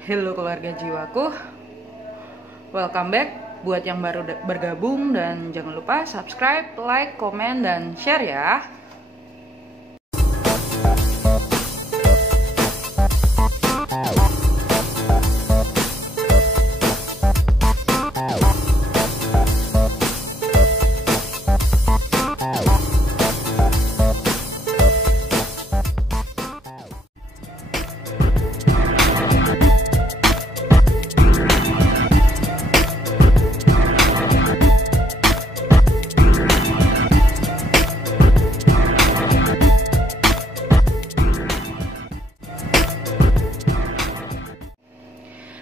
Halo keluarga jiwaku, welcome back buat yang baru bergabung, dan jangan lupa subscribe, like, komen, dan share ya.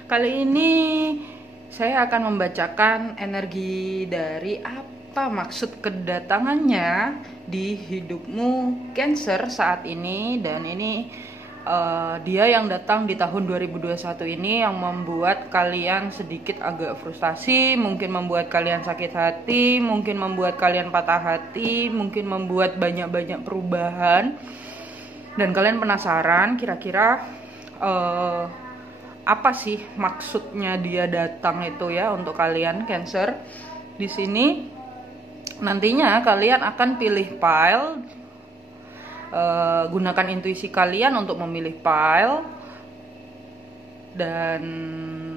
Kali ini saya akan membacakan energi dari apa maksud kedatangannya di hidupmu Cancer saat ini. Dan ini dia yang datang di tahun 2021 ini, yang membuat kalian sedikit agak frustasi, mungkin membuat kalian sakit hati, mungkin membuat kalian patah hati, mungkin membuat banyak-banyak perubahan. Dan kalian penasaran kira-kira apa sih maksudnya dia datang itu ya untuk kalian Cancer. Di sini nantinya kalian akan pilih pile, gunakan intuisi kalian untuk memilih pile, dan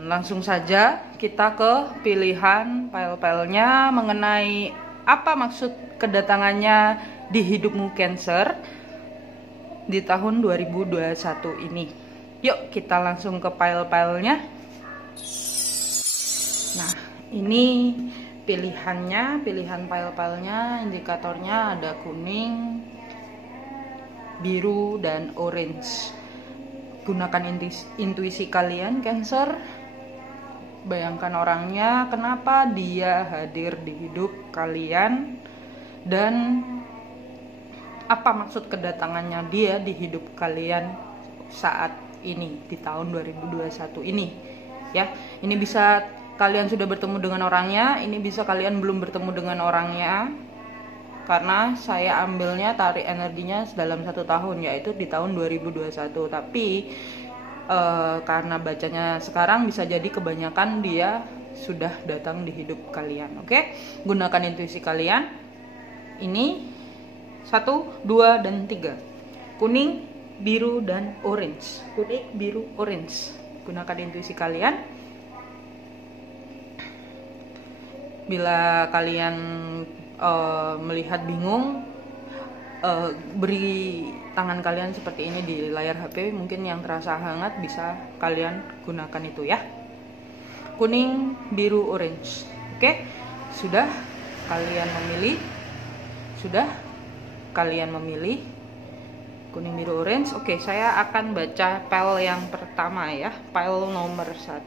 langsung saja kita ke pilihan pile-pilenya mengenai apa maksud kedatangannya di hidupmu Cancer di tahun 2021 ini. Yuk kita langsung ke pile-pilenya. Nah, ini pilihannya, pilihan pile-pilenya, indikatornya ada kuning, biru, dan orange. Gunakan intuisi kalian Cancer. Bayangkan orangnya, kenapa dia hadir di hidup kalian, dan apa maksud kedatangannya dia di hidup kalian saat ini di tahun 2021 ini ya. Ini bisa kalian sudah bertemu dengan orangnya, ini bisa kalian belum bertemu dengan orangnya, karena saya ambilnya tarik energinya dalam 1 tahun, yaitu di tahun 2021. Tapi karena bacanya sekarang, bisa jadi kebanyakan dia sudah datang di hidup kalian. Oke, gunakan intuisi kalian. Ini 1, 2, dan 3. Kuning, biru, dan orange. Kuning, biru, orange. Gunakan intuisi kalian. Bila kalian melihat bingung, beri tangan kalian seperti ini di layar HP. Mungkin yang terasa hangat bisa kalian gunakan itu ya. Kuning, biru, orange. Oke, sudah kalian memilih? Sudah kalian memilih kuning, biru, orange? Oke, saya akan baca pile yang pertama ya, pile nomor 1.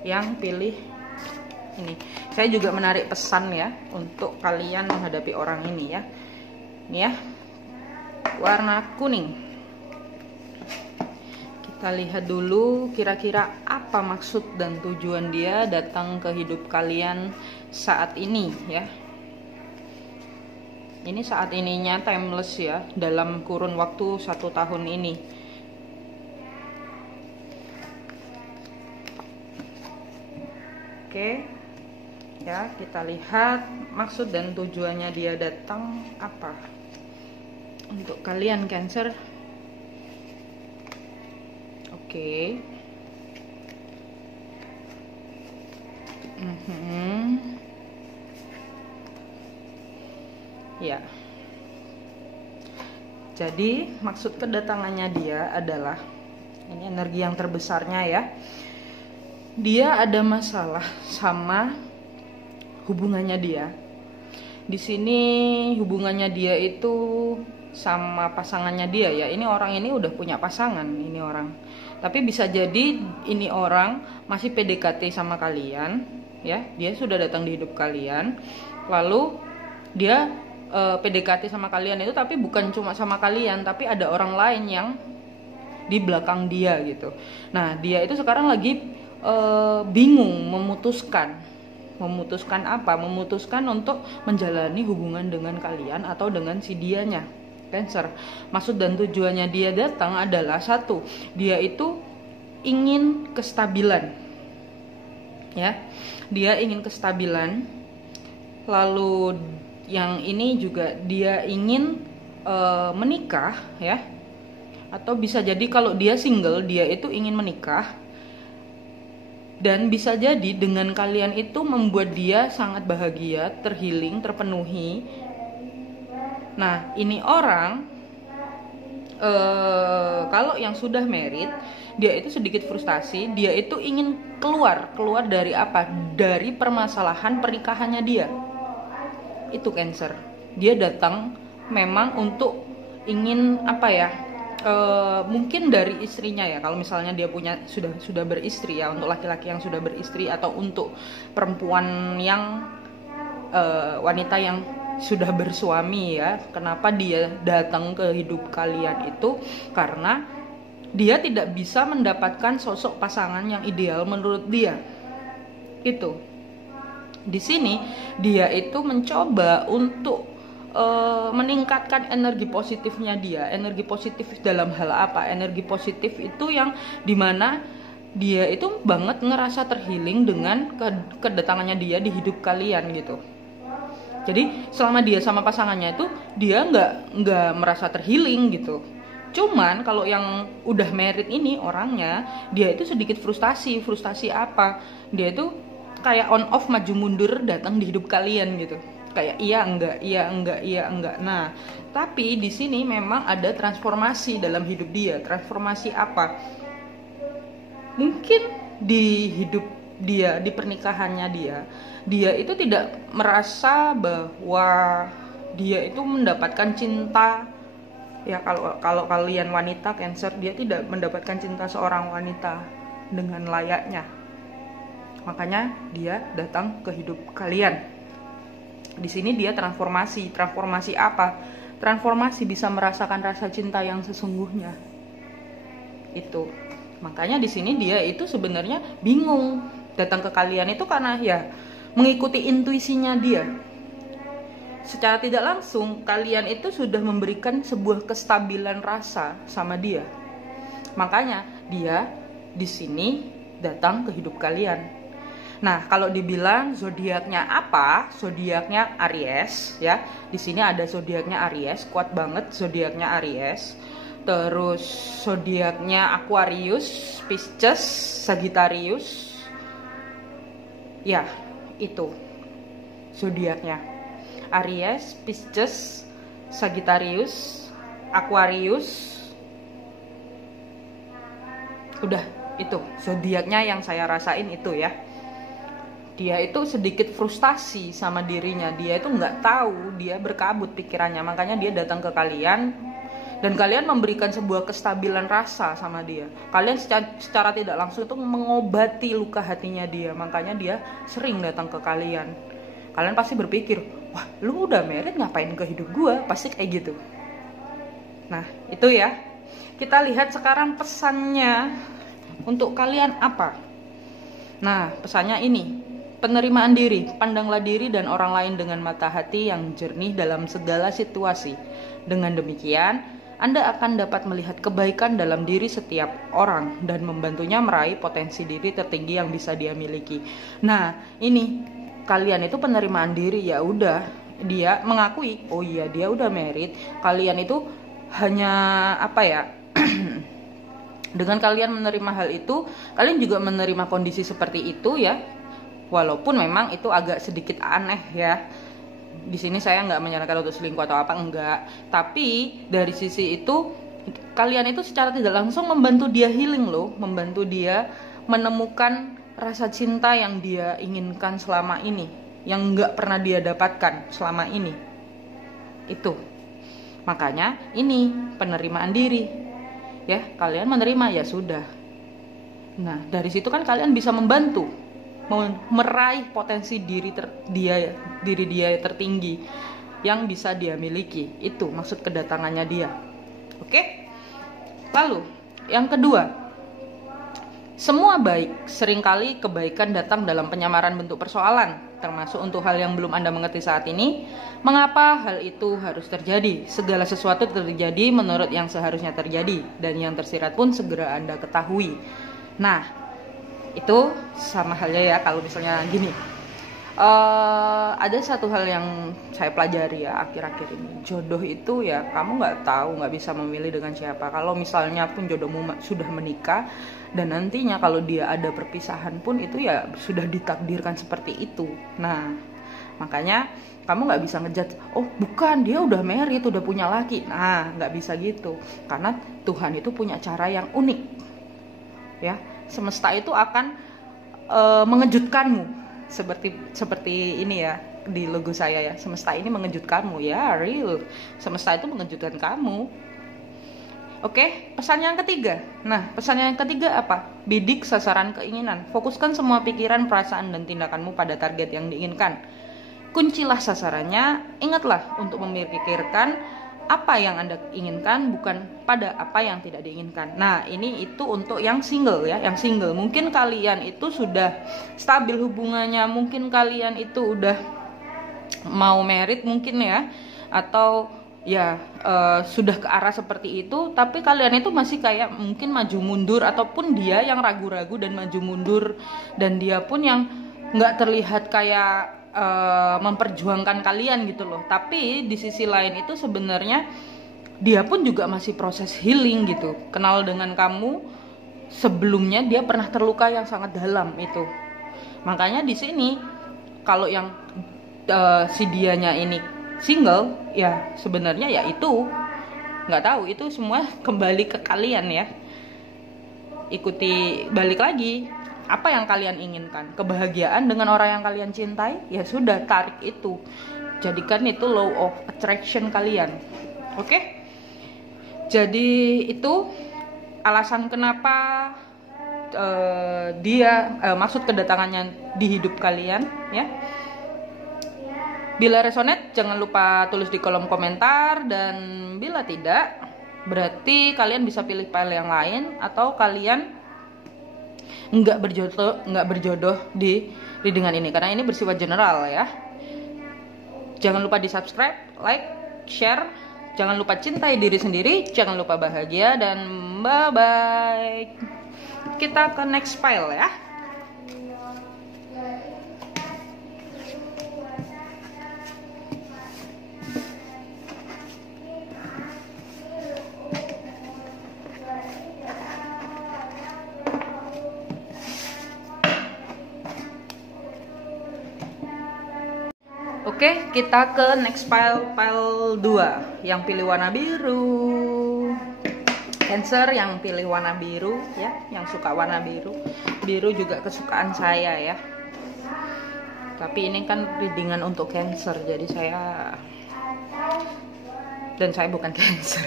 Yang pilih ini. Saya juga menarik pesan ya untuk kalian menghadapi orang ini ya. Ini ya, warna kuning. Kita lihat dulu kira-kira apa maksud dan tujuan dia datang ke hidup kalian saat ini ya. Ini saat ininya timeless ya, dalam kurun waktu 1 tahun ini. Oke, ya kita lihat maksud dan tujuannya dia datang apa untuk kalian Cancer. Oke. Ya. Jadi maksud kedatangannya dia adalah, ini energi yang terbesarnya ya. Dia ada masalah sama hubungannya dia. Di sini hubungannya dia itu sama pasangannya dia ya. Ini orang ini udah punya pasangan ini orang. Tapi bisa jadi ini orang masih PDKT sama kalian ya. Dia sudah datang di hidup kalian. Lalu dia PDKT sama kalian itu, tapi bukan cuma sama kalian, tapi ada orang lain yang di belakang dia gitu. Nah, dia itu sekarang lagi bingung memutuskan apa? Memutuskan untuk menjalani hubungan dengan kalian atau dengan si dianya. Cancer. Maksud dan tujuannya dia datang adalah satu, dia itu ingin kestabilan, ya, dia ingin kestabilan. Lalu yang ini juga dia ingin menikah, ya, atau bisa jadi kalau dia single dia itu ingin menikah. Dan bisa jadi dengan kalian itu membuat dia sangat bahagia, terhealing, terpenuhi. Nah, ini orang kalau yang sudah married, dia itu sedikit frustasi, dia itu ingin keluar dari apa? Dari permasalahan pernikahannya dia. Itu Cancer. Dia datang memang untuk ingin apa ya? Mungkin dari istrinya ya, kalau misalnya dia punya sudah beristri ya, untuk laki-laki yang sudah beristri, atau untuk perempuan yang wanita yang sudah bersuami ya. Kenapa dia datang ke hidup kalian itu karena dia tidak bisa mendapatkan sosok pasangan yang ideal menurut dia. Itu di sini dia itu mencoba untuk meningkatkan energi positifnya dia. Energi positif dalam hal apa? Energi positif itu yang dimana dia itu banget ngerasa terhealing dengan kedatangannya dia di hidup kalian gitu. Jadi selama dia sama pasangannya itu dia nggak merasa terhealing gitu. Cuman kalau yang udah married ini orangnya, dia itu sedikit frustasi apa? Dia itu kayak on off, maju mundur datang di hidup kalian gitu. Kayak iya enggak. Nah, tapi di sini memang ada transformasi dalam hidup dia. Transformasi apa? Mungkin di hidup dia, di pernikahannya dia itu tidak merasa bahwa dia itu mendapatkan cinta. Ya, kalau kalian wanita Cancer, dia tidak mendapatkan cinta seorang wanita dengan layaknya. Makanya dia datang ke hidup kalian. Di sini dia transformasi apa? Transformasi bisa merasakan rasa cinta yang sesungguhnya. Itu. Makanya di sini dia itu sebenarnya bingung datang ke kalian itu karena ya mengikuti intuisinya dia. Secara tidak langsung kalian itu sudah memberikan sebuah kestabilan rasa sama dia. Makanya dia di sini datang ke hidup kalian. Nah, kalau dibilang zodiaknya apa? Zodiaknya Aries ya. Di sini ada zodiaknya Aries, kuat banget zodiaknya Aries. Terus zodiaknya Aquarius, Pisces, Sagittarius. Ya, itu zodiaknya. Aries, Pisces, Sagittarius, Aquarius. Udah, itu zodiaknya yang saya rasain itu ya. Dia itu sedikit frustasi sama dirinya, dia itu nggak tahu, dia berkabut pikirannya, makanya dia datang ke kalian dan kalian memberikan sebuah kestabilan rasa sama dia. Kalian secara tidak langsung itu mengobati luka hatinya dia, makanya dia sering datang ke kalian. Kalian pasti berpikir, wah lu udah married ngapain ke hidup gua, pasti kayak gitu. Nah itu ya, kita lihat sekarang pesannya untuk kalian apa. Nah pesannya ini, penerimaan diri, pandanglah diri dan orang lain dengan mata hati yang jernih dalam segala situasi. Dengan demikian, Anda akan dapat melihat kebaikan dalam diri setiap orang dan membantunya meraih potensi diri tertinggi yang bisa dia miliki. Nah, ini kalian itu penerimaan diri, ya udah, dia mengakui, oh iya dia udah married. Kalian itu hanya apa ya? Dengan kalian menerima hal itu, kalian juga menerima kondisi seperti itu ya. Walaupun memang itu agak sedikit aneh ya. Di sini saya nggak menyarankan untuk selingkuh atau apa, enggak. Tapi dari sisi itu kalian itu secara tidak langsung membantu dia healing loh, membantu dia menemukan rasa cinta yang dia inginkan selama ini, yang nggak pernah dia dapatkan selama ini. Itu. Makanya ini penerimaan diri. Ya, kalian menerima ya sudah. Nah, dari situ kan kalian bisa membantu meraih potensi diri dia tertinggi yang bisa dia miliki. Itu maksud kedatangannya dia. Oke? Lalu yang kedua, Semua baik, seringkali kebaikan datang dalam penyamaran bentuk persoalan, termasuk untuk hal yang belum Anda mengerti saat ini. Mengapa hal itu harus terjadi? Segala sesuatu terjadi menurut yang seharusnya terjadi, dan yang tersirat pun segera Anda ketahui. Nah, itu sama halnya ya kalau misalnya gini. Ada satu hal yang saya pelajari ya akhir-akhir ini. Jodoh itu ya kamu nggak tahu, nggak bisa memilih dengan siapa. Kalau misalnya pun jodohmu sudah menikah dan nantinya kalau dia ada perpisahan pun itu ya sudah ditakdirkan seperti itu. Nah, makanya kamu nggak bisa ngejudge, oh bukan, dia udah married, udah punya laki. Nah, nggak bisa gitu, karena Tuhan itu punya cara yang unik ya. Semesta itu akan mengejutkanmu, seperti ini ya di logo saya ya, semesta ini mengejutkanmu ya, real, semesta itu mengejutkan kamu. Oke, pesan yang ketiga. Nah, pesan yang ketiga apa? Bidik sasaran keinginan. Fokuskan semua pikiran, perasaan, dan tindakanmu pada target yang diinginkan. Kuncilah sasarannya. Ingatlah untuk memikirkan apa yang Anda inginkan, bukan pada apa yang tidak diinginkan. Nah, ini itu untuk yang single ya, yang single. Mungkin kalian itu sudah stabil hubungannya, mungkin kalian itu udah mau married mungkin ya, atau ya sudah ke arah seperti itu, tapi kalian itu masih kayak mungkin maju mundur, ataupun dia yang ragu-ragu dan maju mundur, dan dia pun yang nggak terlihat kayak memperjuangkan kalian gitu loh. Tapi di sisi lain itu sebenarnya dia pun juga masih proses healing gitu. Kenal dengan kamu sebelumnya dia pernah terluka yang sangat dalam itu. Makanya di sini kalau yang si dianya ini single ya sebenarnya ya itu nggak tahu, itu semua kembali ke kalian ya. Ikuti, balik lagi, apa yang kalian inginkan, kebahagiaan dengan orang yang kalian cintai, ya sudah, tarik itu, jadikan itu law of attraction kalian. Oke? Jadi itu alasan kenapa dia maksud kedatangannya di hidup kalian ya. Bila resonate, jangan lupa tulis di kolom komentar, dan bila tidak, berarti kalian bisa pilih file yang lain, atau kalian nggak berjodoh di readingan ini, karena ini bersifat general ya. Jangan lupa di subscribe, like, share. Jangan lupa cintai diri sendiri, jangan lupa bahagia, dan bye bye. Kita ke next file ya. Oke, kita ke next file 2 yang pilih warna biru. Cancer yang pilih warna biru ya, yang suka warna biru. Biru juga kesukaan saya ya. Tapi ini kan readingan untuk Cancer, jadi saya bukan Cancer.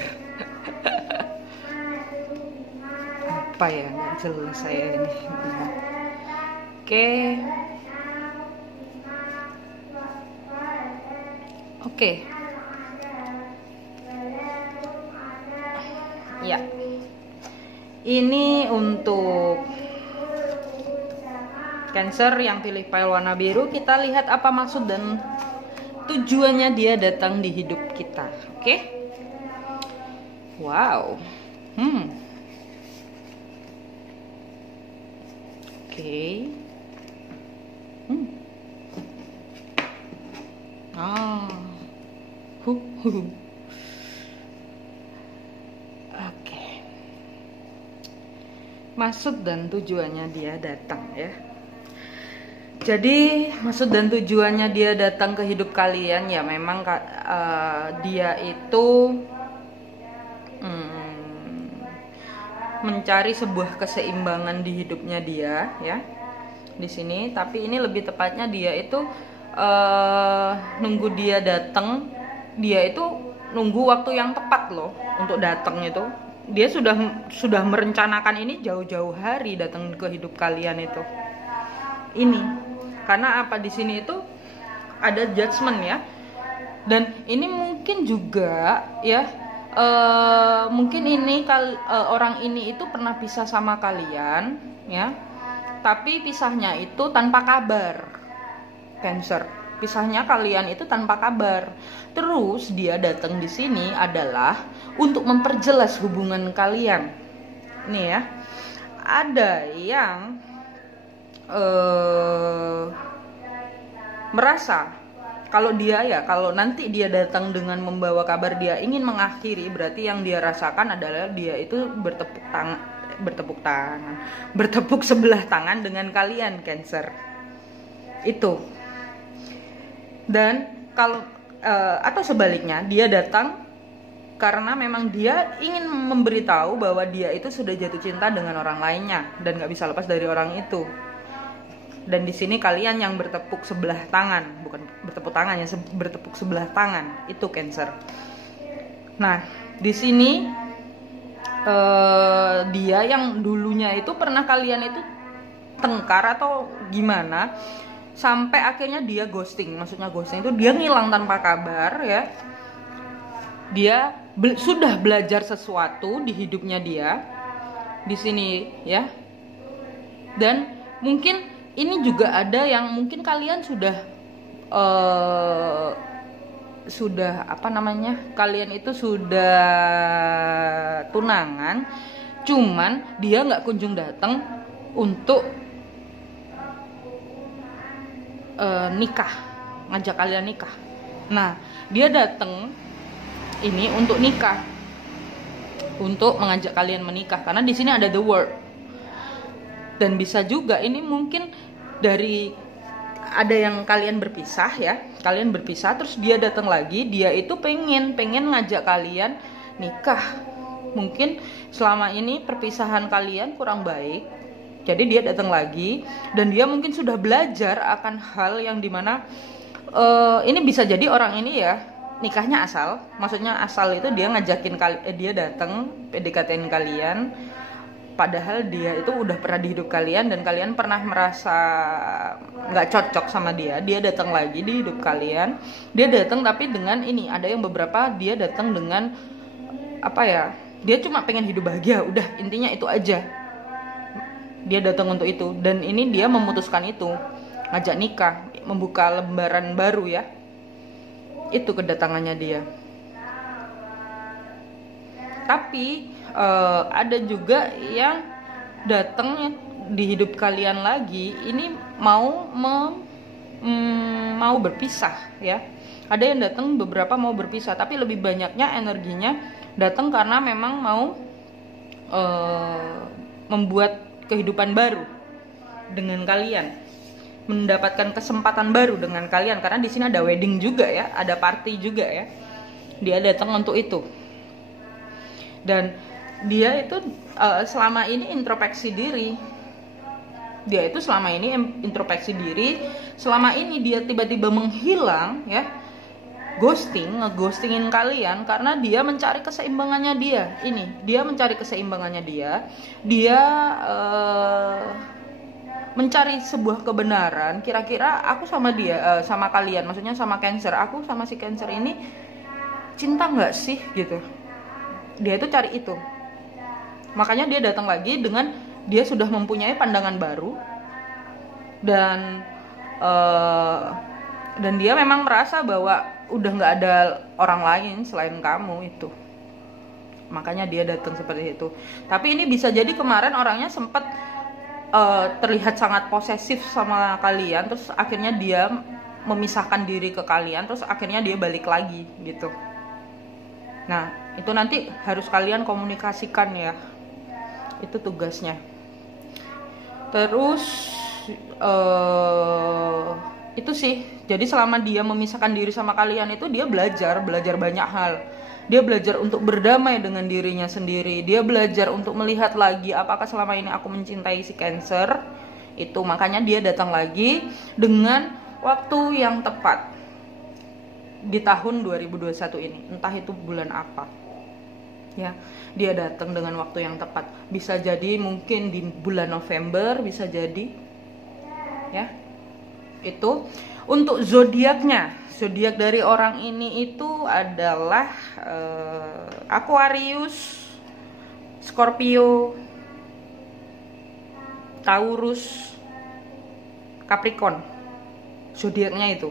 Apa ya, nggak jelas saya ini. Oke. Ya. Ini untuk Cancer yang pilih file warna biru. Kita lihat apa maksud dan tujuannya dia datang di hidup kita. Oke? Wow. Oke. Oke. Maksud dan tujuannya dia datang ya. Jadi maksud dan tujuannya dia datang ke hidup kalian ya, memang dia itu mencari sebuah keseimbangan di hidupnya dia ya di sini. Tapi ini lebih tepatnya dia itu nunggu dia datang. Dia itu nunggu waktu yang tepat loh untuk datang itu. Dia sudah merencanakan ini jauh-jauh hari datang ke hidup kalian itu. Ini karena apa, di sini itu ada judgment ya. Dan ini mungkin juga ya mungkin orang ini itu pernah pisah sama kalian ya, tapi pisahnya itu tanpa kabar. Cancer, pisahnya kalian itu tanpa kabar. Terus dia datang di sini adalah untuk memperjelas hubungan kalian. Nih ya, ada yang merasa kalau nanti dia datang dengan membawa kabar dia ingin mengakhiri, berarti yang dia rasakan adalah dia itu bertepuk sebelah tangan dengan kalian, Cancer. Itu. Dan kalau atau sebaliknya, dia datang karena memang dia ingin memberitahu bahwa dia itu sudah jatuh cinta dengan orang lainnya dan nggak bisa lepas dari orang itu. Dan di sini kalian yang bertepuk sebelah tangan, bukan bertepuk tangan ya, bertepuk sebelah tangan, itu Cancer. Nah, di sini dia yang dulunya itu pernah kalian itu tengkar atau gimana, sampai akhirnya dia ghosting. Maksudnya ghosting itu dia ngilang tanpa kabar ya. Dia sudah belajar sesuatu di hidupnya dia di sini ya. Dan mungkin ini juga ada yang mungkin kalian sudah kalian itu sudah tunangan, cuman dia nggak kunjung datang untuk nikah, ngajak kalian nikah. Nah, dia datang ini untuk nikah, untuk mengajak kalian menikah, karena di sini ada the word. Dan bisa juga ini mungkin dari ada yang kalian berpisah ya, kalian berpisah terus dia datang lagi, dia itu pengen ngajak kalian nikah. Mungkin selama ini perpisahan kalian kurang baik, jadi dia datang lagi dan dia mungkin sudah belajar akan hal yang dimana ini bisa jadi orang ini ya nikahnya asal. Maksudnya asal itu dia ngajakin dia datang PDKT-in kalian, padahal dia itu udah pernah di hidup kalian dan kalian pernah merasa nggak cocok sama dia. Dia datang lagi di hidup kalian. Dia datang tapi dengan ini, ada yang beberapa dia datang dengan apa ya? Dia cuma pengen hidup bahagia, udah intinya itu aja. Dia datang untuk itu dan ini dia memutuskan itu, ngajak nikah, membuka lembaran baru ya. Itu kedatangannya dia. Tapi ada juga yang datang di hidup kalian lagi ini mau berpisah ya. Ada yang datang beberapa mau berpisah, tapi lebih banyaknya energinya datang karena memang mau membuat kehidupan baru dengan kalian, mendapatkan kesempatan baru dengan kalian, karena di sini ada wedding juga ya, ada party juga ya. Dia datang untuk itu. Dan dia itu selama ini introspeksi diri. Dia itu selama ini introspeksi diri. Selama ini dia tiba-tiba menghilang ya, ngeghostingin kalian karena dia mencari keseimbangannya dia. Dia mencari keseimbangannya dia. Dia mencari sebuah kebenaran. Kira-kira aku sama dia, sama kalian, maksudnya sama Cancer, aku sama si Cancer ini cinta nggak sih gitu. Dia itu cari itu. Makanya dia datang lagi dengan dia sudah mempunyai pandangan baru dan dia memang merasa bahwa udah nggak ada orang lain selain kamu itu. Makanya dia datang seperti itu. Tapi ini bisa jadi kemarin orangnya sempat terlihat sangat posesif sama kalian, terus akhirnya dia memisahkan diri ke kalian, terus akhirnya dia balik lagi gitu. Nah, itu nanti harus kalian komunikasikan ya. Itu tugasnya. Terus itu sih. Jadi selama dia memisahkan diri sama kalian itu dia belajar banyak hal. Dia belajar untuk berdamai dengan dirinya sendiri. Dia belajar untuk melihat lagi apakah selama ini aku mencintai si Cancer. Itu makanya dia datang lagi dengan waktu yang tepat di tahun 2021 ini. Entah itu bulan apa. Ya, dia datang dengan waktu yang tepat. Bisa jadi mungkin di bulan November, bisa jadi ya. Itu untuk zodiaknya. Zodiak dari orang ini itu adalah Aquarius, Scorpio, Taurus, Capricorn. Zodiaknya itu.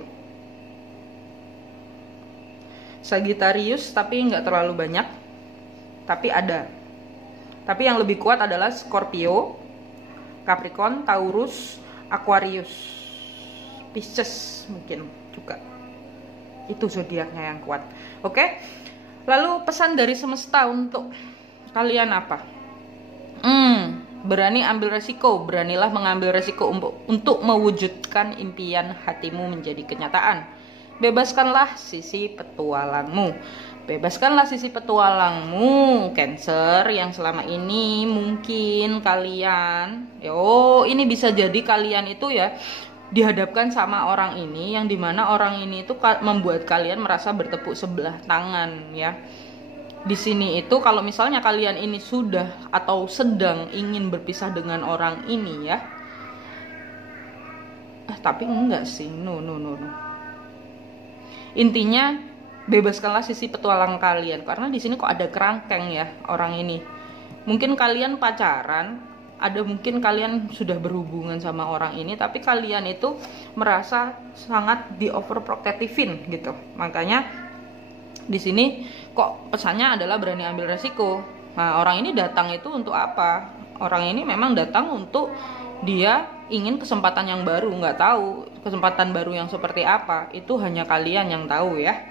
Sagittarius tapi nggak terlalu banyak, tapi ada. Tapi yang lebih kuat adalah Scorpio, Capricorn, Taurus, Aquarius, Pisces mungkin juga. Itu zodiaknya yang kuat. Oke. Lalu pesan dari semesta untuk kalian apa? Berani ambil resiko. Beranilah mengambil resiko untuk mewujudkan impian hatimu menjadi kenyataan. Bebaskanlah sisi petualangmu. Bebaskanlah sisi petualangmu, Cancer, yang selama ini mungkin kalian, ini bisa jadi kalian itu ya dihadapkan sama orang ini, yang dimana orang ini itu membuat kalian merasa bertepuk sebelah tangan ya. Di sini itu kalau misalnya kalian ini sudah atau sedang ingin berpisah dengan orang ini ya, tapi enggak sih, no. Intinya bebaskanlah sisi petualang kalian, karena di sini kok ada kerangkeng ya orang ini. Mungkin kalian pacaran, ada mungkin kalian sudah berhubungan sama orang ini, tapi kalian itu merasa sangat di overprotectivin gitu. Makanya di sini kok pesannya adalah berani ambil resiko. Nah, orang ini datang itu untuk apa? Orang ini memang datang untuk dia ingin kesempatan yang baru, nggak tahu kesempatan baru yang seperti apa. Itu hanya kalian yang tahu ya.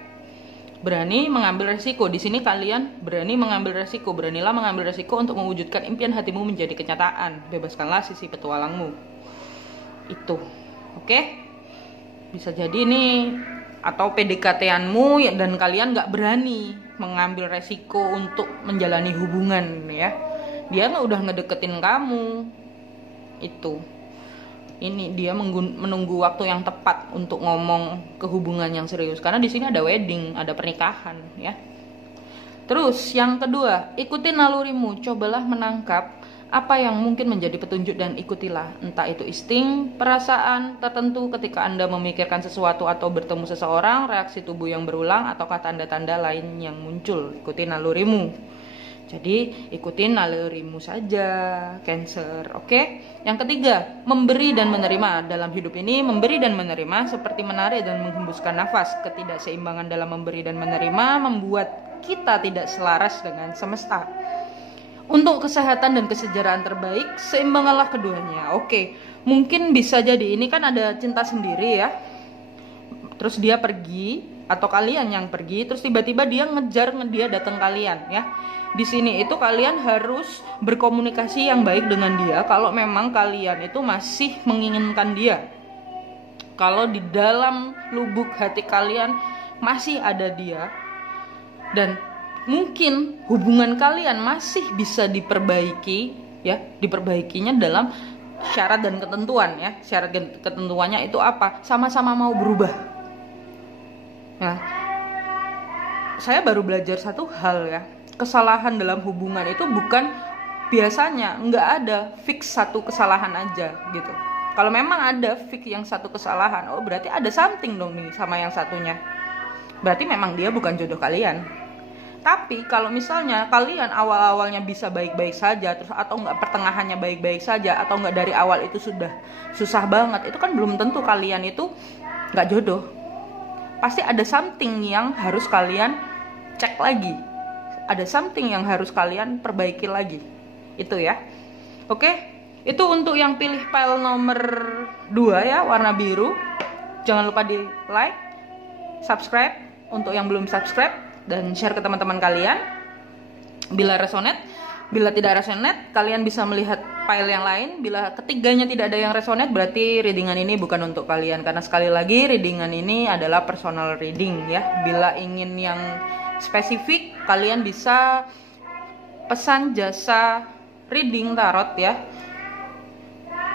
Berani mengambil resiko. Di sini kalian berani mengambil resiko. Beranilah mengambil resiko untuk mewujudkan impian hatimu menjadi kenyataan. Bebaskanlah sisi petualangmu. Itu. Oke? Bisa jadi ini atau PDKT-anmu dan kalian nggak berani mengambil resiko untuk menjalani hubungan ya. Dia udah ngedeketin kamu. Itu. Ini dia menunggu waktu yang tepat untuk ngomong ke hubungan yang serius, karena di sini ada wedding, ada pernikahan ya. Terus yang kedua, ikuti nalurimu, cobalah menangkap apa yang mungkin menjadi petunjuk dan ikutilah, entah itu insting, perasaan tertentu ketika Anda memikirkan sesuatu atau bertemu seseorang, reaksi tubuh yang berulang ataukah tanda-tanda lain yang muncul. Ikuti nalurimu. Jadi ikutin nalurimu saja, Cancer. Oke? Yang ketiga, memberi dan menerima. Dalam hidup ini, memberi dan menerima seperti menarik dan menghembuskan nafas. Ketidakseimbangan dalam memberi dan menerima membuat kita tidak selaras dengan semesta. Untuk kesehatan dan kesejahteraan terbaik, seimbangkanlah keduanya. Oke, mungkin bisa jadi ini kan ada cinta sendiri ya. Terus dia pergi atau kalian yang pergi, terus tiba-tiba dia dia datang kalian ya. Di sini itu kalian harus berkomunikasi yang baik dengan dia kalau memang kalian itu masih menginginkan dia. Kalau di dalam lubuk hati kalian masih ada dia dan mungkin hubungan kalian masih bisa diperbaiki ya, diperbaikinya dalam syarat dan ketentuan ya. Syarat dan ketentuannya itu apa? Sama-sama mau berubah. Nah, saya baru belajar satu hal ya. Kesalahan dalam hubungan itu bukan biasanya nggak ada fix satu kesalahan aja gitu. Kalau memang ada fix yang satu kesalahan, oh berarti ada something dong nih sama yang satunya. Berarti memang dia bukan jodoh kalian. Tapi kalau misalnya kalian awal-awalnya bisa baik-baik saja, terus atau nggak pertengahannya baik-baik saja, atau nggak dari awal itu sudah susah banget, itu kan belum tentu kalian itu nggak jodoh. Pasti ada something yang harus kalian cek lagi. Ada something yang harus kalian perbaiki lagi. Itu ya. Oke? Itu untuk yang pilih file nomor 2 ya, warna biru. Jangan lupa di like, subscribe untuk yang belum subscribe, dan share ke teman-teman kalian bila resonate. Bila tidak resonate, kalian bisa melihat file yang lain. Bila ketiganya tidak ada yang resonate, berarti readingan ini bukan untuk kalian. Karena sekali lagi readingan ini adalah personal reading ya. Bila ingin yang spesifik, kalian bisa pesan jasa reading tarot ya,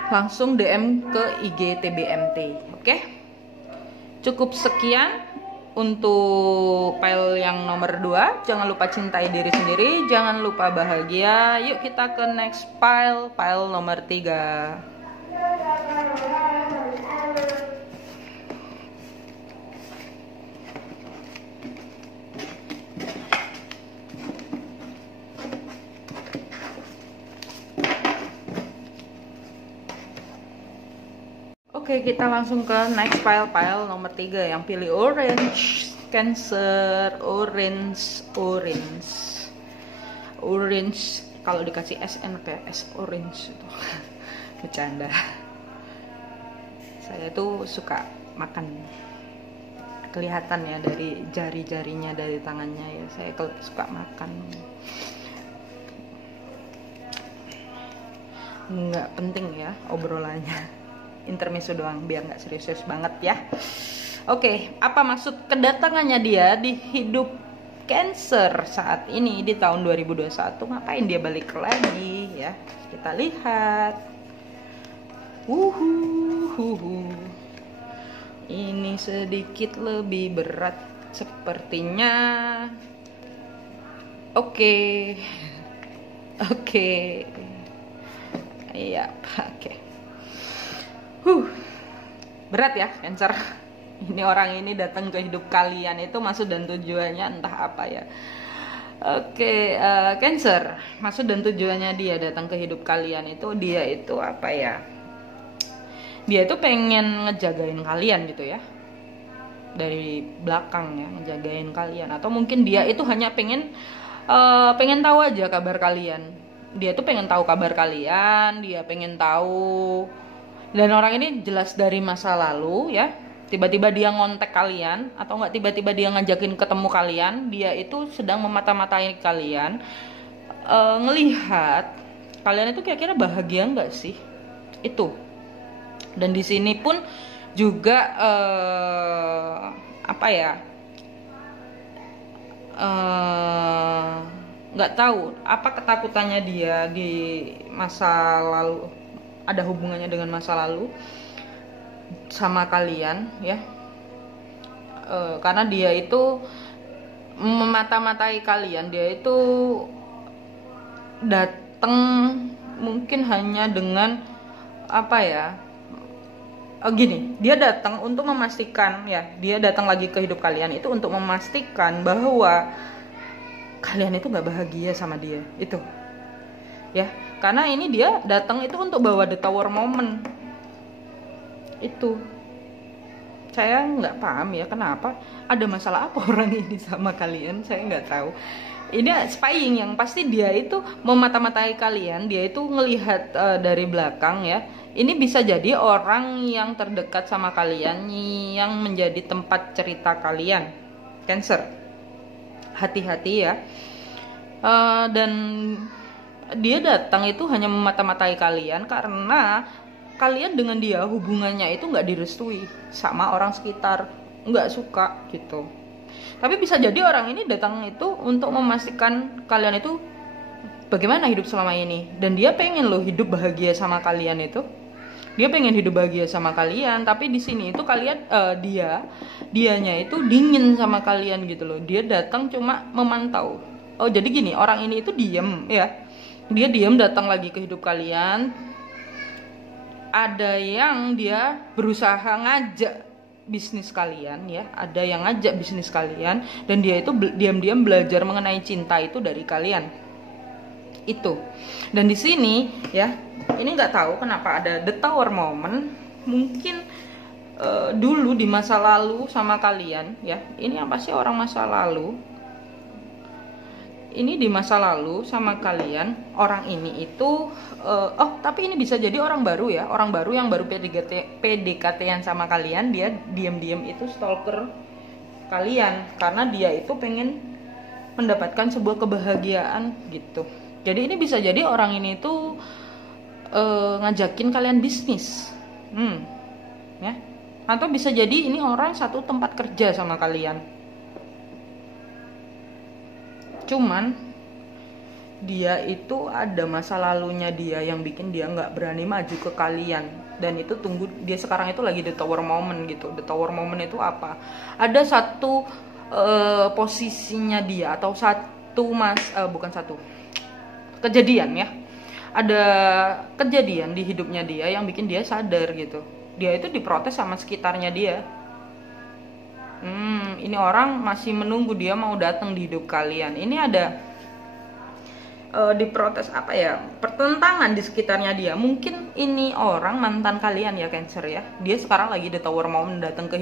langsung DM ke IG TBMT. Oke? Cukup sekian untuk file yang nomor 2. Jangan lupa cintai diri sendiri, jangan lupa bahagia. Yuk kita ke next file nomor 3. Oke, kita langsung ke next pile nomor 3 yang pilih orange. Cancer, orange. Kalau dikasih SN kayak S orange itu. Bercanda. Saya tuh suka makan. Kelihatan ya dari jari-jarinya, dari tangannya ya. Saya suka makan. Nggak penting ya obrolannya. Intermezzo doang biar nggak serius-serius banget ya. Oke, apa maksud kedatangannya dia di hidup Cancer saat ini di tahun 2021? Ngapain dia balik lagi ya? Kita lihat. Ini sedikit lebih berat sepertinya. Oke. Iya, oke. Berat ya Cancer. Ini orang ini datang ke hidup kalian itu maksud dan tujuannya entah apa ya. Oke, Cancer, maksud dan tujuannya dia datang ke hidup kalian itu, dia itu apa ya? Dia itu pengen ngejagain kalian gitu ya. Dari belakang ya, ngejagain kalian. Atau mungkin dia itu hanya pengen tahu aja kabar kalian. Dia tuh pengen tahu kabar kalian, dia pengen tahu. Dan orang ini jelas dari masa lalu ya. Tiba-tiba dia ngontek kalian atau enggak tiba-tiba dia ngajakin ketemu kalian, dia itu sedang memata-matai kalian, ngelihat kalian itu kira-kira bahagia enggak sih? Itu. Dan di sini pun juga apa ya? Nggak tahu apa ketakutannya dia di masa lalu, ada hubungannya dengan masa lalu sama kalian ya. Karena dia itu memata-matai kalian, dia itu datang mungkin hanya dengan apa ya, gini, dia datang untuk memastikan ya, dia datang lagi ke hidup kalian itu untuk memastikan bahwa kalian itu nggak bahagia sama dia itu ya. Karena ini dia datang itu untuk bawa the tower moment itu. Saya nggak paham ya kenapa, ada masalah apa orang ini sama kalian, saya nggak tahu. Ini spying, yang pasti dia itu memata-matai kalian, dia itu ngelihat dari belakang ya. Ini bisa jadi orang yang terdekat sama kalian, yang menjadi tempat cerita kalian, Cancer. Hati-hati ya. Dan dia datang itu hanya memata-matai kalian karena kalian dengan dia hubungannya itu nggak direstui sama orang sekitar, nggak suka gitu. Tapi bisa jadi orang ini datang itu untuk memastikan kalian itu bagaimana hidup selama ini, dan dia pengen loh hidup bahagia sama kalian itu. Dia pengen hidup bahagia sama kalian, tapi di sini itu kalian dianya itu dingin sama kalian gitu loh. Dia datang cuma memantau. Oh, jadi gini, orang ini itu diem ya. Dia diem datang lagi ke hidup kalian. Ada yang dia berusaha ngajak bisnis kalian ya, ada yang ngajak bisnis kalian, dan dia itu diam-diam belajar mengenai cinta itu dari kalian itu. Dan di sini ya, ini nggak tahu kenapa ada the tower moment. Mungkin dulu di masa lalu sama kalian ya, ini yang pasti orang masa lalu. Ini di masa lalu sama kalian, orang ini itu tapi ini bisa jadi orang baru ya, orang baru yang baru PDKT-an sama kalian. Dia diam-diam itu stalker kalian karena dia itu pengen mendapatkan sebuah kebahagiaan gitu. Jadi ini bisa jadi orang ini tuh ngajakin kalian bisnis, ya. Atau bisa jadi ini orang satu tempat kerja sama kalian. Cuman dia itu ada masa lalunya dia yang bikin dia nggak berani maju ke kalian. Dan itu tunggu, dia sekarang itu lagi the tower moment gitu. The tower moment itu apa? Ada satu posisinya dia, atau kejadian ya. Ada kejadian di hidupnya dia yang bikin dia sadar gitu. Dia itu diprotes sama sekitarnya dia. Ini orang masih menunggu dia mau datang di hidup kalian. Ini diprotes apa ya, pertentangan di sekitarnya dia. Mungkin ini orang mantan kalian ya Cancer ya, dia sekarang lagi di tower moment, datang ke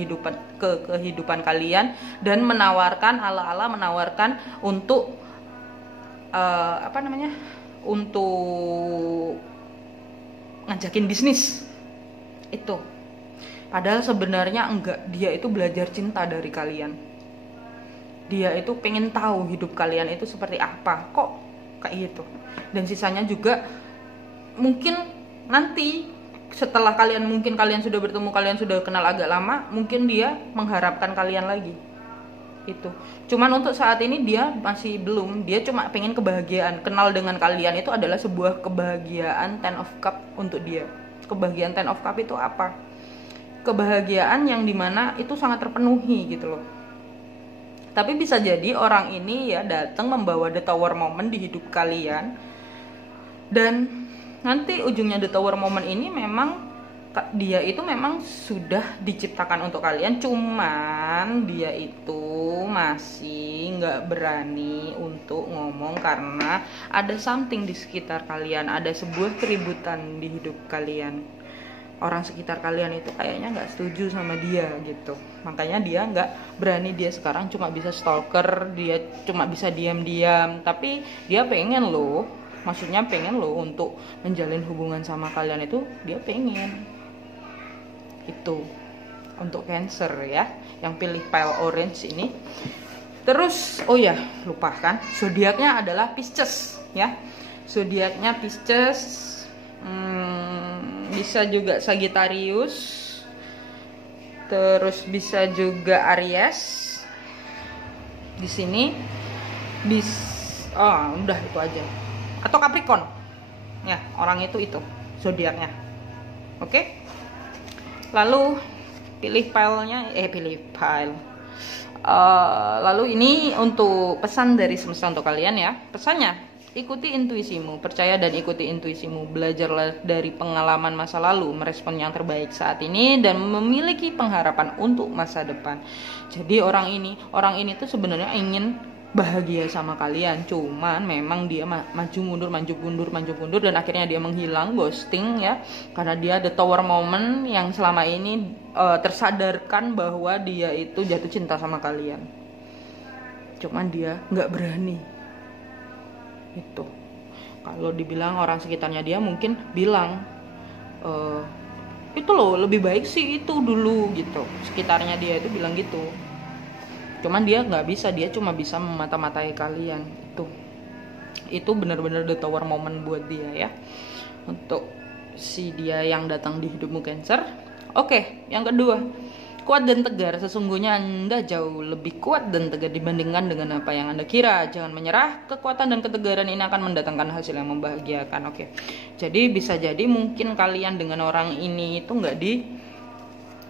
kehidupan kalian dan menawarkan ala-ala menawarkan untuk untuk ngajakin bisnis itu. Padahal sebenarnya enggak, dia itu belajar cinta dari kalian. Dia itu pengen tahu hidup kalian itu seperti apa, kok kayak gitu. Dan sisanya juga mungkin nanti setelah kalian sudah bertemu, kalian sudah kenal agak lama, mungkin dia mengharapkan kalian lagi. Itu. Cuman untuk saat ini dia masih belum, dia cuma pengen kebahagiaan. Kenal dengan kalian itu adalah sebuah kebahagiaan Ten of Cup untuk dia. Kebahagiaan Ten of Cup itu apa? Kebahagiaan yang dimana itu sangat terpenuhi gitu loh. Tapi bisa jadi orang ini ya datang membawa the tower moment di hidup kalian, dan nanti ujungnya the tower moment ini memang dia itu memang sudah diciptakan untuk kalian, cuman dia itu masih nggak berani untuk ngomong karena ada something di sekitar kalian, ada sebuah keributan di hidup kalian. Orang sekitar kalian itu kayaknya nggak setuju sama dia gitu, makanya dia nggak berani. Dia sekarang cuma bisa stalker, dia cuma bisa diam-diam, tapi dia pengen loh, maksudnya pengen loh untuk menjalin hubungan sama kalian, itu dia pengen. Itu untuk Cancer ya, yang pilih pile orange ini. Terus oh ya, lupa kan, zodiaknya adalah Pisces ya, zodiaknya Pisces. Bisa juga Sagittarius, terus bisa juga Aries. Di sini udah itu aja, atau Capricorn ya, orang itu zodiaknya. Oke. Lalu pilih filenya, lalu ini untuk pesan dari semesta untuk kalian ya. Pesannya, ikuti intuisimu, percaya dan ikuti intuisimu. Belajarlah dari pengalaman masa lalu, merespon yang terbaik saat ini, dan memiliki pengharapan untuk masa depan. Jadi orang ini tuh sebenarnya ingin bahagia sama kalian, cuman memang dia maju mundur dan akhirnya dia menghilang, ghosting ya, karena dia the tower moment yang selama ini tersadarkan bahwa dia itu jatuh cinta sama kalian, cuman dia nggak berani. Itu kalau dibilang orang sekitarnya dia mungkin bilang itu loh lebih baik sih itu dulu gitu, sekitarnya dia itu bilang gitu, cuman dia nggak bisa, dia cuma bisa memata-matai kalian. Itu benar-benar the tower moment buat dia ya, untuk si dia yang datang di hidupmu Cancer. Oke, yang kedua, kuat dan tegar. Sesungguhnya Anda jauh lebih kuat dan tegar dibandingkan dengan apa yang Anda kira. Jangan menyerah, kekuatan dan ketegaran ini akan mendatangkan hasil yang membahagiakan. Oke, jadi bisa jadi mungkin kalian dengan orang ini itu nggak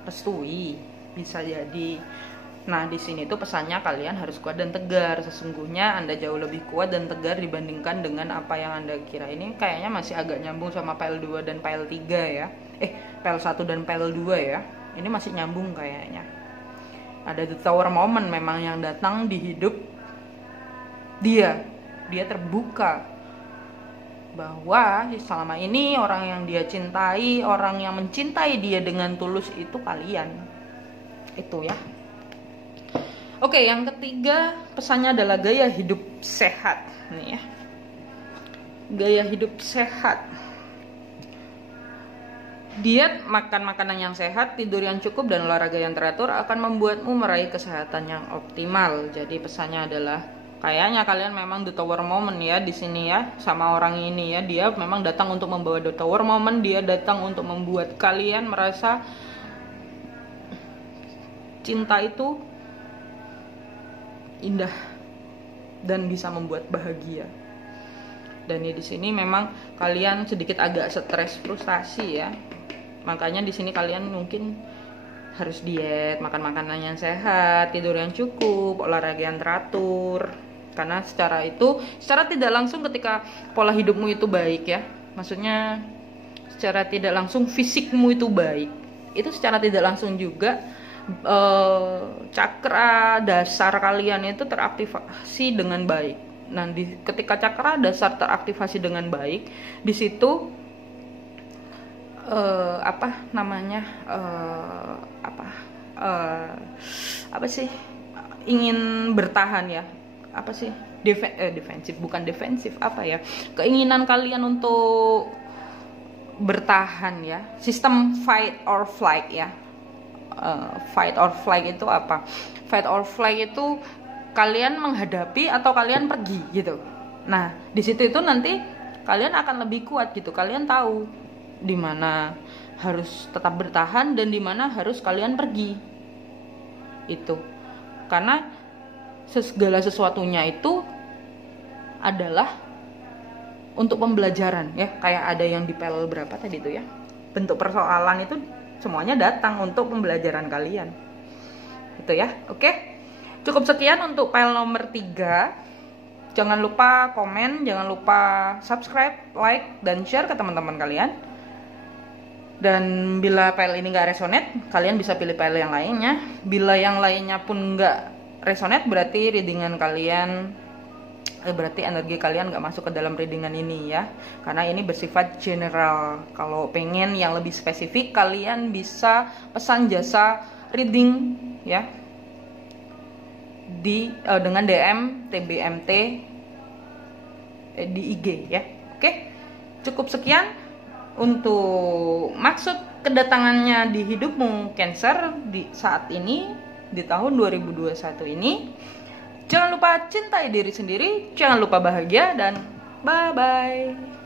direstui, bisa jadi. Nah, di sini tuh pesannya kalian harus kuat dan tegar. Sesungguhnya Anda jauh lebih kuat dan tegar dibandingkan dengan apa yang Anda kira. Ini kayaknya masih agak nyambung sama pile 2 dan pile 3 ya. Pile 1 dan pile 2 ya. Ini masih nyambung kayaknya. Ada the tower moment memang yang datang di hidup dia. Dia terbuka bahwa selama ini orang yang dia cintai, orang yang mencintai dia dengan tulus itu kalian. Itu ya. Oke, yang ketiga pesannya adalah gaya hidup sehat nih ya. Gaya hidup sehat. Diet, makan makanan yang sehat, tidur yang cukup, dan olahraga yang teratur akan membuatmu meraih kesehatan yang optimal. Jadi pesannya adalah kayaknya kalian memang the tower moment ya di sini ya, sama orang ini ya. Dia memang datang untuk membawa the tower moment, dia datang untuk membuat kalian merasa cinta itu indah dan bisa membuat bahagia. Dan ya di sini memang kalian sedikit agak stres, frustasi ya. Makanya di sini kalian mungkin harus diet, makan makanan yang sehat, tidur yang cukup, olahraga yang teratur. Karena secara tidak langsung ketika pola hidupmu itu baik ya. Maksudnya secara tidak langsung fisikmu itu baik. Itu secara tidak langsung juga cakra dasar kalian itu teraktivasi dengan baik. Nah, ketika cakra dasar teraktivasi dengan baik, di situ apa sih, ingin bertahan ya, apa sih, defensif, bukan defensif, apa ya, keinginan kalian untuk bertahan ya, sistem fight or flight ya. Fight or flight itu apa? Fight or flight itu kalian menghadapi atau kalian pergi gitu. Nah, di situ itu nanti kalian akan lebih kuat gitu. Kalian tahu di mana harus tetap bertahan dan di mana harus kalian pergi. Itu. Karena segala sesuatunya itu adalah untuk pembelajaran ya. Kayak ada yang di PL berapa tadi itu ya. Bentuk persoalan itu semuanya datang untuk pembelajaran kalian. Itu ya. Oke. Cukup sekian untuk file nomor 3. Jangan lupa komen, jangan lupa subscribe, like, dan share ke teman-teman kalian. Dan bila file ini nggak resonate, kalian bisa pilih file yang lainnya. Bila yang lainnya pun nggak resonate, berarti readingan kalian, berarti energi kalian nggak masuk ke dalam readingan ini ya. Karena ini bersifat general. Kalau pengen yang lebih spesifik, kalian bisa pesan jasa reading ya, dengan DM TBMT di IG ya. Oke, cukup sekian untuk maksud kedatangannya di hidupmu Cancer di saat ini, di tahun 2021 ini. Jangan lupa cintai diri sendiri, jangan lupa bahagia, dan bye bye.